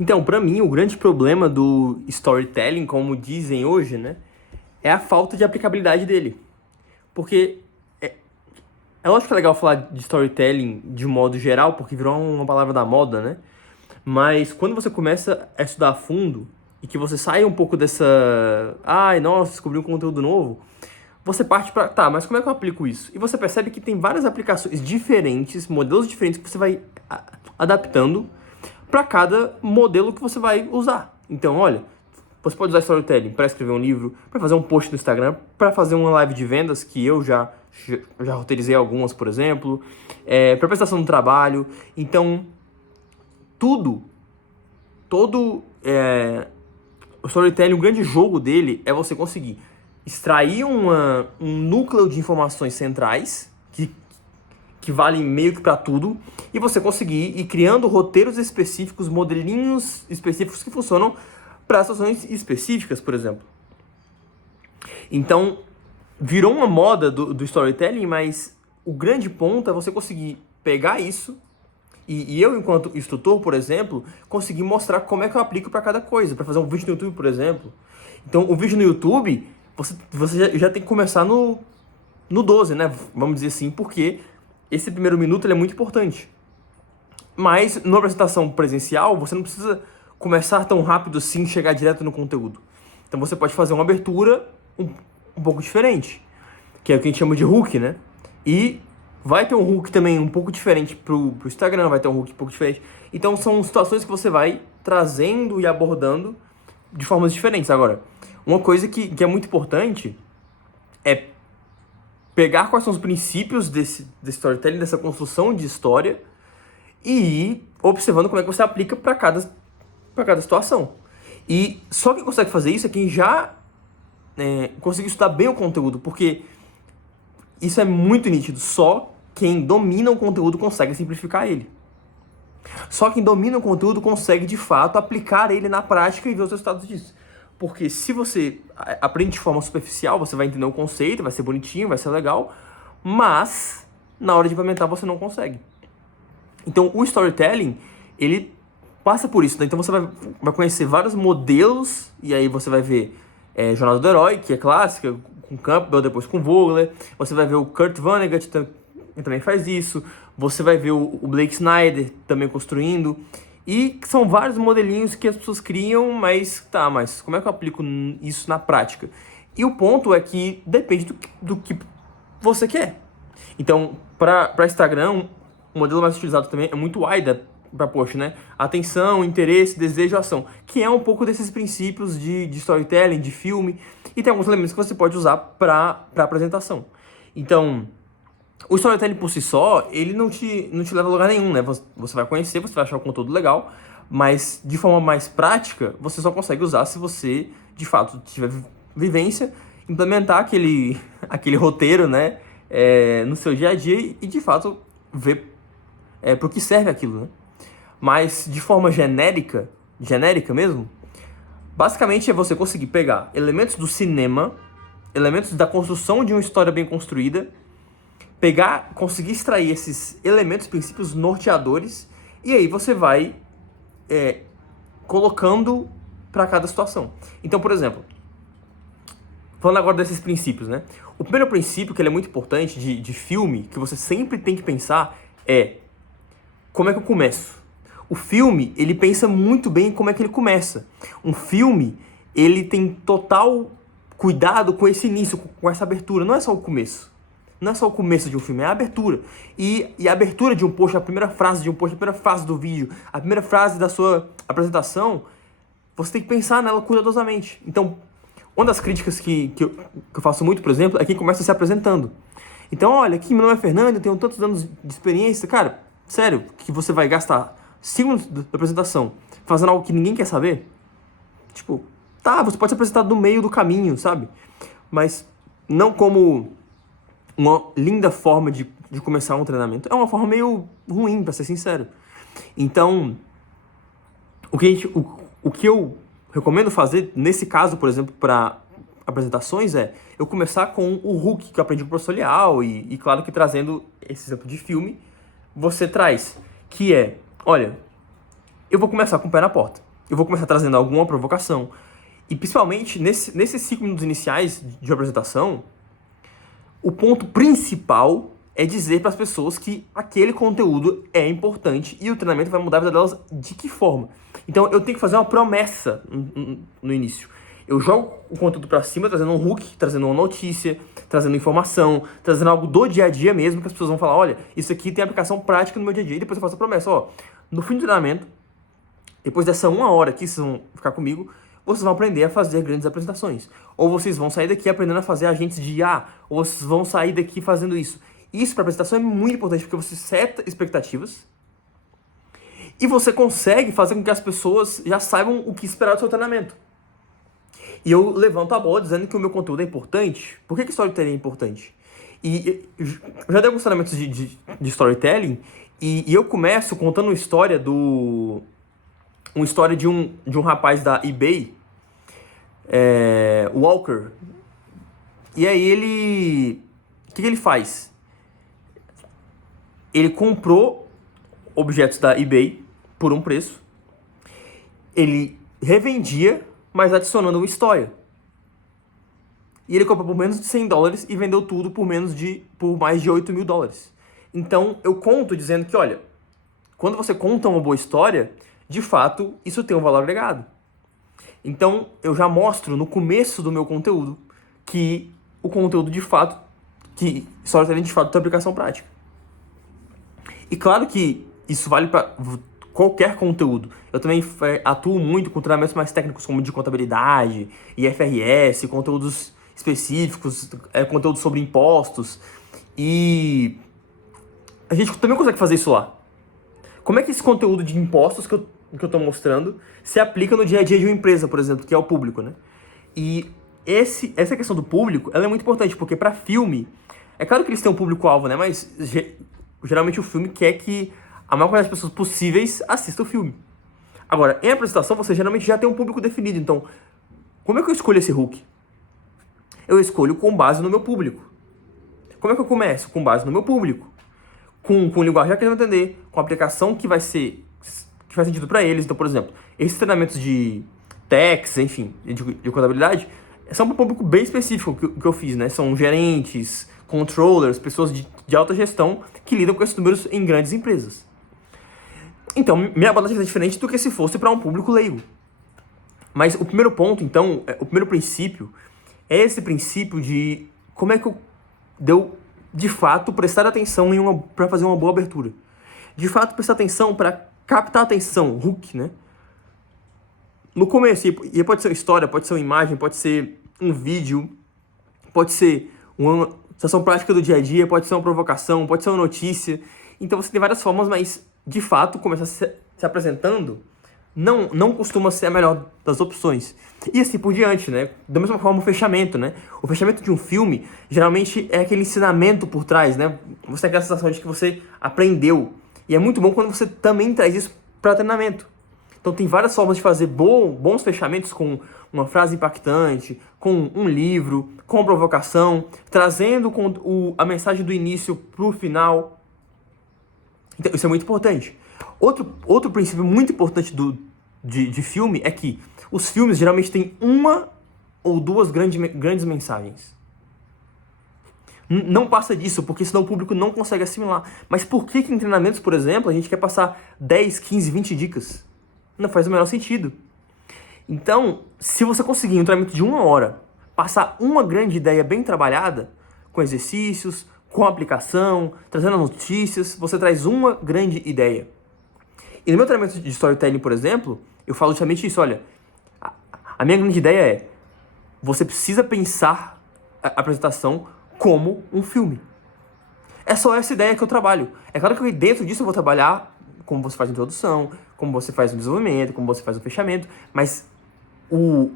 Então, pra mim, o grande problema do storytelling, como dizem hoje, né, é a falta de aplicabilidade dele. Porque é lógico que é legal falar de storytelling de modo geral, porque virou uma palavra da moda, né? Mas quando você começa a estudar a fundo e que você sai um pouco dessa, ai, nossa, descobri um conteúdo novo, você parte pra, tá, mas como é que eu aplico isso? E você percebe que tem várias aplicações diferentes, modelos diferentes que você vai adaptando para cada modelo que você vai usar. Então, olha, você pode usar storytelling para escrever um livro, para fazer um post no Instagram, para fazer uma live de vendas, que eu já roteirizei algumas, por exemplo, para prestação do trabalho. Então, tudo, todo o storytelling, o grande jogo dele é você conseguir extrair um núcleo de informações centrais que valem meio que para tudo, e você conseguir ir criando roteiros específicos, modelinhos específicos que funcionam para situações específicas, por exemplo. Então, virou uma moda do storytelling, mas o grande ponto é você conseguir pegar isso e eu, enquanto instrutor, por exemplo, conseguir mostrar como é que eu aplico para cada coisa. Para fazer um vídeo no YouTube, por exemplo. Então, o vídeo no YouTube, você já tem que começar no 12, né? Vamos dizer assim, porque esse primeiro minuto ele é muito importante. Mas, numa apresentação presencial, você não precisa começar tão rápido assim, chegar direto no conteúdo. Então, você pode fazer uma abertura um pouco diferente, que é o que a gente chama de hook, né? E vai ter um hook também um pouco diferente pro Instagram, vai ter um hook um pouco diferente. Então são situações que você vai trazendo e abordando de formas diferentes. Agora, uma coisa que é muito importante é pegar quais são os princípios desse storytelling, dessa construção de história, e ir observando como é que você aplica para cada situação. E só quem consegue fazer isso é quem já conseguiu estudar bem o conteúdo, porque isso é muito nítido. Só quem domina o conteúdo consegue simplificar ele. Só quem domina o conteúdo consegue, de fato, aplicar ele na prática e ver os resultados disso. Porque se você aprende de forma superficial, você vai entender o conceito, vai ser bonitinho, vai ser legal, mas na hora de implementar você não consegue. Então o storytelling, ele passa por isso, né? Então você vai conhecer vários modelos, e aí você vai ver Jornada do Herói, que é clássica, com Campbell, depois com Vogler. Você vai ver o Kurt Vonnegut, que também faz isso. Você vai ver o Blake Snyder também construindo. E são vários modelinhos que as pessoas criam, mas como é que eu aplico isso na prática? E o ponto é que depende do que você quer. Então, para Instagram, o modelo mais utilizado também é muito wide para post, né? Atenção, interesse, desejo, ação, que é um pouco desses princípios de storytelling, de filme, e tem alguns elementos que você pode usar para apresentação. Então, o storytelling por si só, ele não te leva a lugar nenhum, né? Você vai conhecer, você vai achar o conteúdo legal, mas de forma mais prática, você só consegue usar se você, de fato, tiver vivência, implementar aquele roteiro, né? No seu dia a dia e, de fato, ver pro que serve aquilo, né? Mas de forma genérica mesmo, basicamente é você conseguir pegar elementos do cinema, elementos da construção de uma história bem construída, conseguir extrair esses elementos, princípios norteadores, e aí você vai colocando para cada situação. Então, por exemplo, falando agora desses princípios, né? O primeiro princípio, que ele é muito importante de filme, que você sempre tem que pensar é: como é que eu começo? O filme, ele pensa muito bem em como é que ele começa. Um filme, ele tem total cuidado com esse início, com essa abertura. Não é só o começo. Não é só o começo de um filme, é a abertura. E a abertura de um post, a primeira frase de um post, a primeira frase do vídeo, a primeira frase da sua apresentação, você tem que pensar nela cuidadosamente. Então, uma das críticas que eu faço muito, por exemplo, é quem começa se apresentando. Então, olha, aqui meu nome é Fernando, eu tenho tantos anos de experiência. Cara, sério, que você vai gastar 5 minutos da apresentação fazendo algo que ninguém quer saber? Tipo, você pode se apresentar no meio do caminho, sabe? Mas não como uma linda forma de começar um treinamento. É uma forma meio ruim, pra ser sincero. Então, o que eu recomendo fazer, nesse caso, por exemplo, para apresentações, é eu começar com o hook que eu aprendi com o professor Leal e claro que trazendo esse exemplo de filme, você traz, que é, olha, eu vou começar com o pé na porta. eu vou começar trazendo alguma provocação. E principalmente nesses 5 minutos iniciais de apresentação, o ponto principal é dizer para as pessoas que aquele conteúdo é importante e o treinamento vai mudar a vida delas de que forma. Então eu tenho que fazer uma promessa no início. Eu jogo o conteúdo para cima, trazendo um hook, trazendo uma notícia, trazendo informação, trazendo algo do dia a dia mesmo, que as pessoas vão falar, olha, isso aqui tem aplicação prática no meu dia a dia. E depois eu faço a promessa, ó, no fim do treinamento, depois dessa 1 hora aqui, vocês vão ficar comigo, vocês vão aprender a fazer grandes apresentações. Ou vocês vão sair daqui aprendendo a fazer agentes de IA, ou vocês vão sair daqui fazendo isso. Isso para apresentação é muito importante, porque você seta expectativas e você consegue fazer com que as pessoas já saibam o que esperar do seu treinamento. E eu levanto a bola dizendo que o meu conteúdo é importante. Por que storytelling é importante? E eu já dei alguns treinamentos de storytelling e eu começo contando uma história uma história de um rapaz da eBay, Walker. E aí ele... O que ele faz? Ele comprou objetos da eBay por um preço. Ele revendia, mas adicionando uma história. E ele comprou por menos de $100 e vendeu tudo por mais de $8.000. Então eu conto dizendo que, olha, quando você conta uma boa história, de fato, isso tem um valor agregado. Então eu já mostro no começo do meu conteúdo que o conteúdo de fato, que storytelling de fato tem aplicação prática. E claro que isso vale para qualquer conteúdo. Eu também atuo muito com treinamentos mais técnicos, como de contabilidade, IFRS, conteúdos específicos, conteúdo sobre impostos. E a gente também consegue fazer isso lá. Como é que esse conteúdo de impostos que eu estou mostrando se aplica no dia a dia de uma empresa, por exemplo, que é o público, né? E essa questão do público, ela é muito importante, porque para filme, é claro que eles têm um público-alvo, né? Mas geralmente o filme quer que a maior quantidade de pessoas possíveis assista o filme. Agora, em apresentação, você geralmente já tem um público definido. Então, como é que eu escolho esse hook? Eu escolho com base no meu público. Como é que eu começo? Com base no meu público. Com linguagem que eles vão entender, com aplicação que faz sentido para eles. Então, por exemplo, esses treinamentos de tax, enfim, de contabilidade, são para um público bem específico que eu fiz, né? São gerentes, controllers, pessoas de alta gestão que lidam com esses números em grandes empresas. Então, minha abordagem é diferente do que se fosse para um público leigo. Mas o primeiro ponto, então, o primeiro princípio, é esse princípio de como é que eu devo, de fato, prestar atenção para fazer uma boa abertura. De fato, prestar atenção para captar a atenção, hook, né? No começo, e pode ser uma história, pode ser uma imagem, pode ser um vídeo, pode ser uma situação prática do dia a dia, pode ser uma provocação, pode ser uma notícia. Então você tem várias formas, mas de fato começar se apresentando não costuma ser a melhor das opções. E assim por diante, né? Da mesma forma o fechamento, né? O fechamento de um filme geralmente é aquele ensinamento por trás, né? Você tem aquela sensação de que você aprendeu. E é muito bom quando você também traz isso para treinamento. Então tem várias formas de fazer bons fechamentos com uma frase impactante, com um livro, com provocação, trazendo a mensagem do início para o final. Então isso é muito importante. Outro princípio muito importante de filme é que os filmes geralmente têm uma ou duas grandes mensagens. Não passa disso, porque senão o público não consegue assimilar. Mas por que em treinamentos, por exemplo, a gente quer passar 10, 15, 20 dicas? Não faz o menor sentido. Então, se você conseguir em um treinamento de 1 hora passar uma grande ideia bem trabalhada, com exercícios, com aplicação, trazendo notícias, você traz uma grande ideia. E no meu treinamento de storytelling, por exemplo, eu falo justamente isso, olha, a minha grande ideia é, você precisa pensar a apresentação como um filme. É só essa ideia que eu trabalho. É claro que dentro disso eu vou trabalhar como você faz a introdução, como você faz o desenvolvimento, como você faz o fechamento, mas o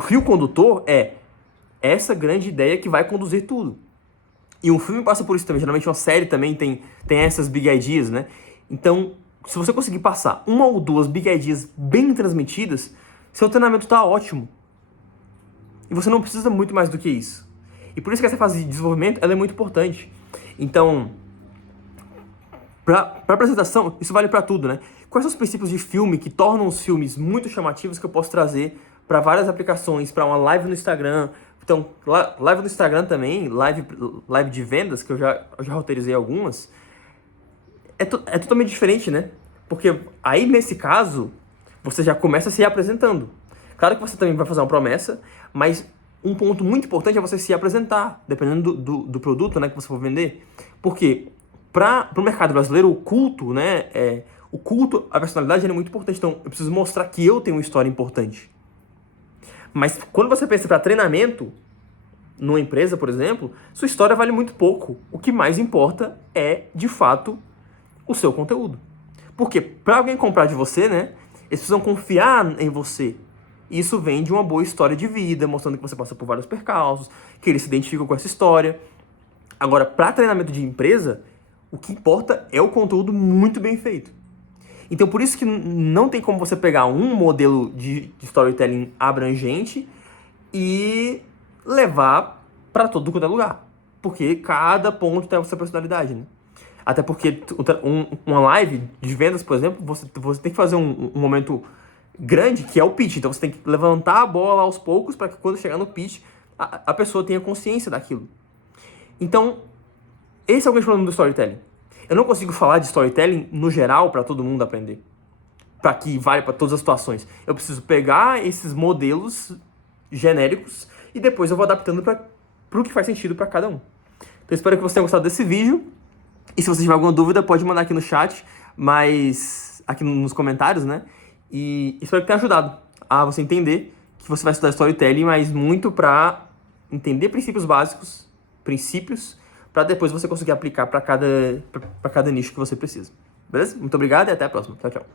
fio condutor é essa grande ideia que vai conduzir tudo. E um filme passa por isso também, geralmente uma série também tem essas big ideas, né? Então, se você conseguir passar uma ou duas big ideas bem transmitidas, seu treinamento está ótimo. E você não precisa muito mais do que isso. E por isso que essa fase de desenvolvimento ela é muito importante. Então, para apresentação, isso vale para tudo, né? Quais são os princípios de filme que tornam os filmes muito chamativos que eu posso trazer para várias aplicações, para uma live no Instagram. Então, live no Instagram também, live de vendas, que eu já roteirizei algumas, é totalmente diferente, né? Porque aí, nesse caso, você já começa se apresentando. Claro que você também vai fazer uma promessa, mas um ponto muito importante é você se apresentar, dependendo do produto, né, que você for vender. Porque para o mercado brasileiro, o culto, né, a personalidade é muito importante. Então, eu preciso mostrar que eu tenho uma história importante. Mas quando você pensa para treinamento, numa empresa, por exemplo, sua história vale muito pouco. O que mais importa é, de fato, o seu conteúdo. Porque para alguém comprar de você, né, eles precisam confiar em você. E isso vem de uma boa história de vida, mostrando que você passa por vários percalços, que eles se identificam com essa história. Agora, para treinamento de empresa, o que importa é o conteúdo muito bem feito. Então, por isso que não tem como você pegar um modelo de storytelling abrangente e levar para todo quanto é lugar. Porque cada ponto tem a sua personalidade, né? Até porque uma live de vendas, por exemplo, você tem que fazer um momento grande, que é o pitch. Então, você tem que levantar a bola aos poucos para que quando chegar no pitch, a pessoa tenha consciência daquilo. Então, esse é o grande problema do storytelling. Eu não consigo falar de storytelling no geral para todo mundo aprender. Para que vale para todas as situações. Eu preciso pegar esses modelos genéricos e depois eu vou adaptando para o que faz sentido para cada um. Então, espero que você tenha gostado desse vídeo. E se você tiver alguma dúvida, pode mandar aqui no chat, mas aqui nos comentários, né? E espero que tenha ajudado a você entender que você vai estudar storytelling, mas muito para entender princípios básicos, para depois você conseguir aplicar para cada nicho que você precisa. Beleza? Muito obrigado e até a próxima. Tchau, tchau.